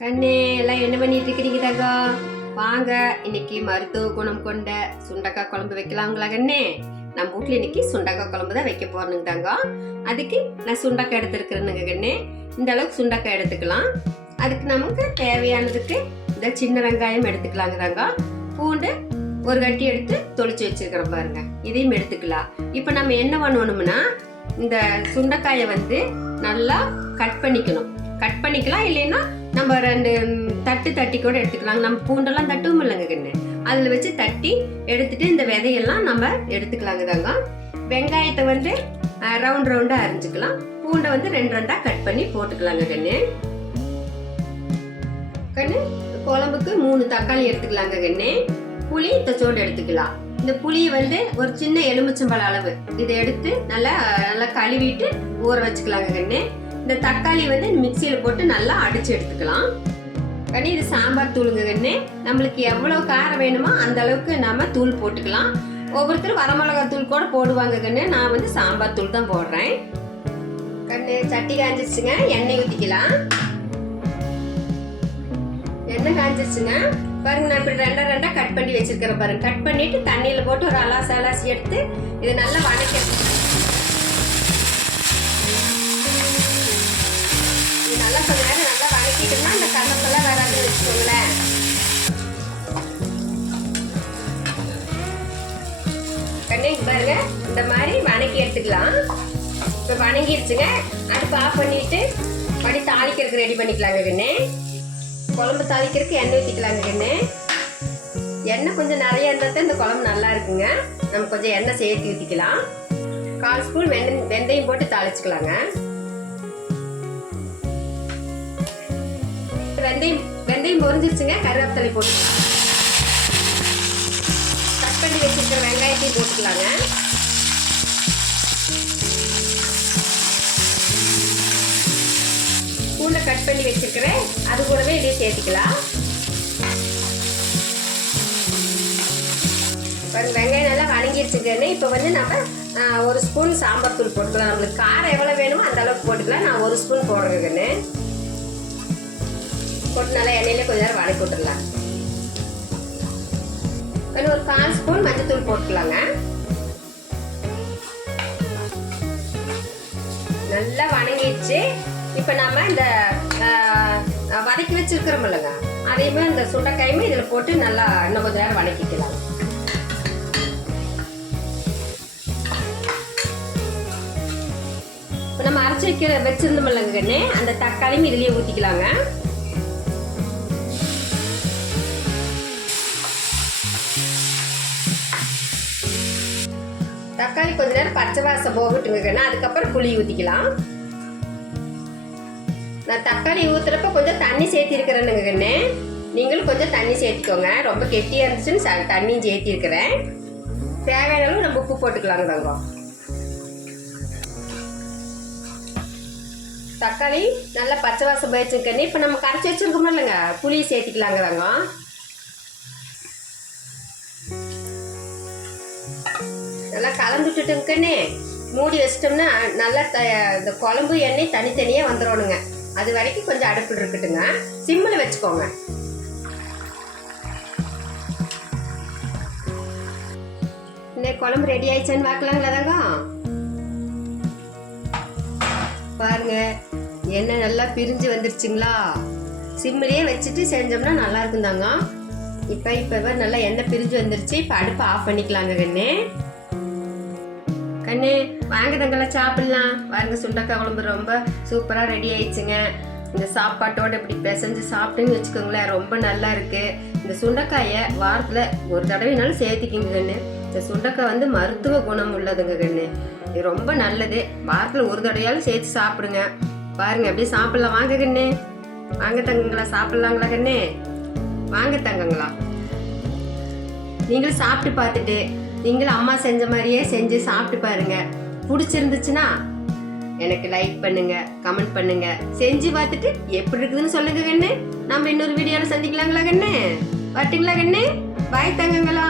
கண்ணே எல்லாம் என்ன பண்ணிட்டு இருக்கிறீங்க தங்கம் வாங்க இன்னைக்கு மருத்துவ குணம் கொண்ட சுண்டக்காய் குழம்பு வைக்கலாங்களா கண்ணே? நம்ம வீட்டில் இன்னைக்கு சுண்டக்காய் குழம்பு தான் வைக்க போறேனுங்க தங்கம் அதுக்கு நான் சுண்டக்காய் எடுத்துருக்குறேனுங்க கண்ணே. இந்த அளவுக்கு சுண்டக்காய் எடுத்துக்கலாம். அதுக்கு நமக்கு தேவையானதுக்கு இந்த சின்ன வெங்காயம் எடுத்துக்கலாங்க தங்கம் பூண்டு ஒரு கட்டி எடுத்து தொளிச்சு வச்சிருக்கிறேன் பாருங்க. இதையும் எடுத்துக்கலாம். இப்போ நம்ம என்ன பண்ணணும்னா இந்த சுண்டைக்காயை வந்து நல்லா கட் பண்ணிக்கணும். கட் பண்ணிக்கலாம் இல்லைன்னா நம்ம ரெண்டு தட்டு தட்டி கூட எடுத்துக்கலாம். நம்ம பூண்டெல்லாம் தட்டவும் இல்லைங்க கண்ணு. அதில் வச்சு தட்டி எடுத்துட்டு இந்த விதையெல்லாம் நம்ம எடுத்துக்கலாங்க தாங்க. வெங்காயத்தை வந்து ரவுண்ட் ரவுண்டாக அரிஞ்சுக்கலாம். பூண்டை வந்து ரெண்டு ரெண்டாக கட் பண்ணி போட்டுக்கலாங்க கண்ணு. கண்ணு குழம்புக்கு மூணு தக்காளி எடுத்துக்கலாங்க கண்ணு. புளி தச்சோடு எடுத்துக்கலாம். இந்த புளியை வந்து ஒரு சின்ன எலுமிச்சம்பழ அளவு. இதை எடுத்து நல்லா நல்லா கழுவிட்டு ஊற வச்சுக்கலாங்க கண்ணு. இந்த தக்காளி வந்து மிக்சியில் போட்டு நல்லா அடிச்சு எடுத்துக்கலாம். கண்ணி இது சாம்பார் தூளுங்க கண்ணு. நம்மளுக்கு எவ்வளோ காரம் வேணுமோ அந்த அளவுக்கு நம்ம தூள் போட்டுக்கலாம். ஒவ்வொருத்தரும் வரமிளகா தூள் கூட போடுவாங்க கண்ணு. நான் வந்து சாம்பார் தூள் தான் போடுறேன். கண்ணு சட்டி காஞ்சிருச்சுங்க. எண்ணெய் ஊற்றிக்கலாம் எண்ணெய் காஞ்சிருச்சுங்க. பாருங்க நான் இப்படி ரெண்டா ரெண்டா கட் பண்ணி வச்சிருக்கிறேன் பாருங்க. கட் பண்ணிட்டு தண்ணியில போட்டு ஒரு அலாசி அலாசி எடுத்து இதை நல்லா வதக்கணும் நல்லா கொஞ்ச நேரம் நல்லா வதக்கிட்டோம்னா அந்த கலப்பெல்லாம் வராதுன்னு வச்சுக்கோங்களேன். கண்ணு பாருங்க. இந்த மாதிரி வணக்கி எடுத்துக்கலாம். இப்போ வணங்கிடுச்சுங்க. அடுப்பு ஆஃப் பண்ணிட்டு மறுபடி தாளிக்கிறதுக்கு ரெடி பண்ணிக்கலாங்க கண்ணே. குழம்பு தாளிக்கிறதுக்கு எண்ணெய் ஊற்றிக்கலாங்க கண்ணு. எண்ணெய் கொஞ்சம் நிறைய இருந்தால் தான் இந்த குழம்பு நல்லா இருக்குங்க. நம்ம கொஞ்சம் எண்ணெய் சேர்த்து ஊற்றிக்கலாம் கால் ஸ்பூன் வெந்தயம் வெந்தயம் போட்டு தாளிச்சுக்கலாங்க. வெந்தயம் வெந்தயம் பொறிஞ்சிருச்சுங்க கருவேப்பிலை போட்டுக்கலாம் கட் பண்ணி வச்சிருக்கிற வெங்காயத்தையும் போட்டுக்கலாங்க. பூண்டை கட் பண்ணி வச்சிருக்கிறேன் அது கூடவே இதையும் சேர்த்துக்கலாம். பாருங்க வெங்காயம் நல்லா வணங்கிடுச்சுக்கன்னு இப்போ வந்து நம்ம ஒரு ஸ்பூன் சாம்பார் தூள் போட்டுக்கலாம். நம்மளுக்கு காரம் எவ்வளோ வேணுமோ அந்த அளவுக்கு போட்டுக்கலாம். நான் ஒரு ஸ்பூன் போடுறேங்கன்னு போட்டு நல்லா எண்ணெயிலே கொஞ்ச நேரம் வதக்கி விட்டுடலாம் கொஞ்சம் ஒரு கால் ஸ்பூன் மஞ்சத்தூள் போட்டுக்கலாங்க. நல்லா வணங்கிடுச்சு. இப்போ நம்ம இந்த வதக்கி வச்சிருக்கிறோம் இல்லைங்க. அதையுமே இந்த சுண்டைக்காயுமே இதில் போட்டு நல்லா இன்னும் கொஞ்சம் நேரம் வதக்கிக்கலாம் இப்போ நம்ம அரைச்சி வைக்கிற வச்சிருந்தோம் இல்லைங்க அந்த தக்காளியும் இதுலேயே ஊற்றிக்கலாங்க பச்சை வாசம் போகட்டுங்க அதுக்கப்புறம் புளி ஊற்றிக்கலாம் நான் தக்காளி ஊற்றுறப்ப கொஞ்சம் தண்ணி சேர்த்திருக்கிறேனுங்க கண்ணே. நீங்களும் கொஞ்சம் தண்ணி சேர்த்துக்கோங்க. ரொம்ப கெட்டியாக இருந்துச்சுன்னு ச- தண்ணியும் சேர்த்திருக்கிறேன். தேவையான அளவு நம்ம உப்பு போட்டுக்கலாங்க தங்கம். தக்காளி நல்லா பச்சை வாசம் போயிடுச்சுக்கண்ணே இப்போ நம்ம கரைச்சி வச்சுருக்கோம் இல்லைங்க? புளி சேர்த்திக்கலாங்க தங்கம். நல்லா கலந்துட்டுட்டுங்கண்ணே மூடி வச்சிட்டோம்னா நல்லா த இந்த குழம்பு எண்ணெய் தனித்தனியாக வந்துடணுங்க அது வரைக்கும் கொஞ்சம் அடுப்பில் இருக்கட்டுங்க. சிம்மில் வச்சுக்கோங்க. இன்னைக்கு குழம்பு ரெடி ஆயிடுச்சான்னு பார்க்கலாங்களா பாருங்க எண்ணெய் நல்லா பிரிஞ்சு வந்துருச்சுங்களா? சிம்மிலேயே வச்சுட்டு செஞ்சோம்னா நல்லா இருக்கும் தாங்க. இப்போ இப்போ நல்லா எண்ணெய் பிரிஞ்சு வந்துருச்சு. இப்போ அடுப்பை ஆஃப் பண்ணிக்கலாங்க கண்ணு. கண்ணு வாங்க தங்கெல்லாம் சாப்பிடலாம். வாங்க சுண்டக்காய் குழம்பு ரொம்ப சூப்பராக ரெடி ஆயிடுச்சுங்க. இந்த சாப்பாட்டோட இப்படி பிசைஞ்சு சாப்பிட்டுன்னு வச்சுக்கோங்களேன் ரொம்ப நல்லா இருக்கு. இந்த சுண்டக்காயை வாரத்தில் ஒரு தடவைனாலும் சேர்த்திக்கிங்க கண்ணு. இந்த சுண்டைக்காய் வந்து மருத்துவ குணம் உள்ளதுங்க கண்ணு. இது ரொம்ப நல்லது. வாரத்தில் ஒரு தடவையாலும் சேர்த்து சாப்பிடுங்க. பாருங்க அப்படியே சாப்பிடலாம். வாங்க கண்ணு. வாங்க தங்கங்களா சாப்பிடலாங்களா கண்ணு? வாங்க தங்கங்களா. நீங்களும் சாப்பிட்டு பார்த்துட்டு நீங்களும் அம்மா செஞ்ச மாதிரியே செஞ்சு சாப்பிட்டு பாருங்க. பிடிச்சிருந்துச்சுன்னா எனக்கு லைக் பண்ணுங்க கமெண்ட் பண்ணுங்க. செஞ்சு பார்த்துட்டு எப்படி இருக்குதுன்னு சொல்லுங்க கண்ணு. நம்ம இன்னொரு வீடியோவில் சந்திக்கலாங்களா கண்ணு? வரட்டுங்களா கண்ணு? பாய் தங்கங்களா.